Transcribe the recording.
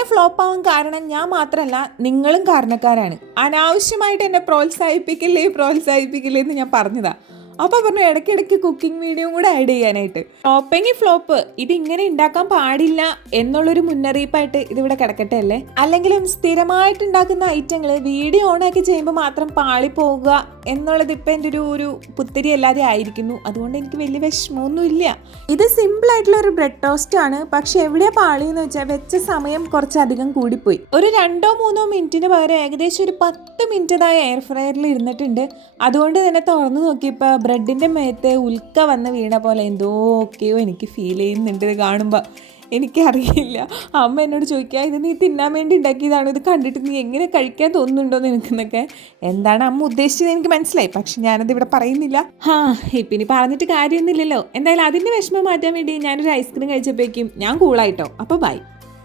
ഇങ്ങനെ ഫ്ലോപ്പ് ആവാൻ കാരണം ഞാൻ മാത്രമല്ല, നിങ്ങളും കാരണക്കാരാണ്. അനാവശ്യമായിട്ട് എന്നെ പ്രോത്സാഹിപ്പിക്കില്ലേ എന്ന് ഞാൻ പറഞ്ഞതാ. അപ്പോൾ പറഞ്ഞു ഇടയ്ക്കിടയ്ക്ക് കുക്കിംഗ് വീഡിയോ കൂടെ ആഡ് ചെയ്യാനായിട്ട്. ഫ്ലോപ്പെങ്കിൽ ഫ്ലോപ്പ്, ഇതിങ്ങനെ ഉണ്ടാക്കാൻ പാടില്ല എന്നുള്ളൊരു മുന്നറിയിപ്പായിട്ട് ഇതിവിടെ കിടക്കട്ടെ അല്ലേ. അല്ലെങ്കിലും സ്ഥിരമായിട്ട് ഉണ്ടാക്കുന്ന ഐറ്റങ്ങൾ വീഡിയോ ഓണാക്കി ചെയ്യുമ്പോൾ മാത്രം പാളിപ്പോവുക എന്നുള്ളത് ഇപ്പം എൻ്റെ ഒരു പുത്തിരി അല്ലാതെ ആയിരിക്കുന്നു. അതുകൊണ്ട് എനിക്ക് വലിയ വിഷമമൊന്നുമില്ല. ഇത് സിമ്പിളായിട്ടുള്ള ഒരു ബ്രെഡ് ടോസ്റ്റ് ആണ്. പക്ഷെ എവിടെയാണ് പാളിയെന്ന് വെച്ചാൽ വെച്ച സമയം കുറച്ചധികം കൂടിപ്പോയി. ഒരു 2-3 മിനിറ്റിന് പകരം ഏകദേശം ഒരു 10 മിനിറ്റ് എയർ ഫ്രയറിൽ ഇരുന്നിട്ടുണ്ട്. അതുകൊണ്ട് തന്നെ തുറന്നു നോക്കിയപ്പോൾ ബ്രെഡിൻ്റെ മേത്ത് ഉൽക്ക വന്ന് വീണ പോലെ എന്തൊക്കെയോ എനിക്ക് ഫീൽ ചെയ്യുന്നുണ്ട് ഇത് കാണുമ്പോൾ. എനിക്കറിയില്ല. അമ്മ എന്നോട് ചോദിക്കുക, ഇത് നീ തിന്നാൻ വേണ്ടി ഉണ്ടാക്കിയതാണോ, ഇത് കണ്ടിട്ട് നീ എങ്ങനെ കഴിക്കാൻ തോന്നുന്നുണ്ടോയെന്ന് എനിക്കെന്നൊക്കെ. എന്താണ് അമ്മ ഉദ്ദേശിച്ചത് എനിക്ക് മനസ്സിലായി, പക്ഷെ ഞാനത് ഇവിടെ പറയുന്നില്ല. ഇപ്പം ഇനി പറഞ്ഞിട്ട് കാര്യമൊന്നുമില്ലല്ലോ. എന്തായാലും അതിൻ്റെ വിഷമം മാറ്റാൻ വേണ്ടി ഞാനൊരു ഐസ്ക്രീം കഴിച്ചപ്പോഴേക്കും ഞാൻ കൂളായിട്ടോ. അപ്പോൾ ബൈ.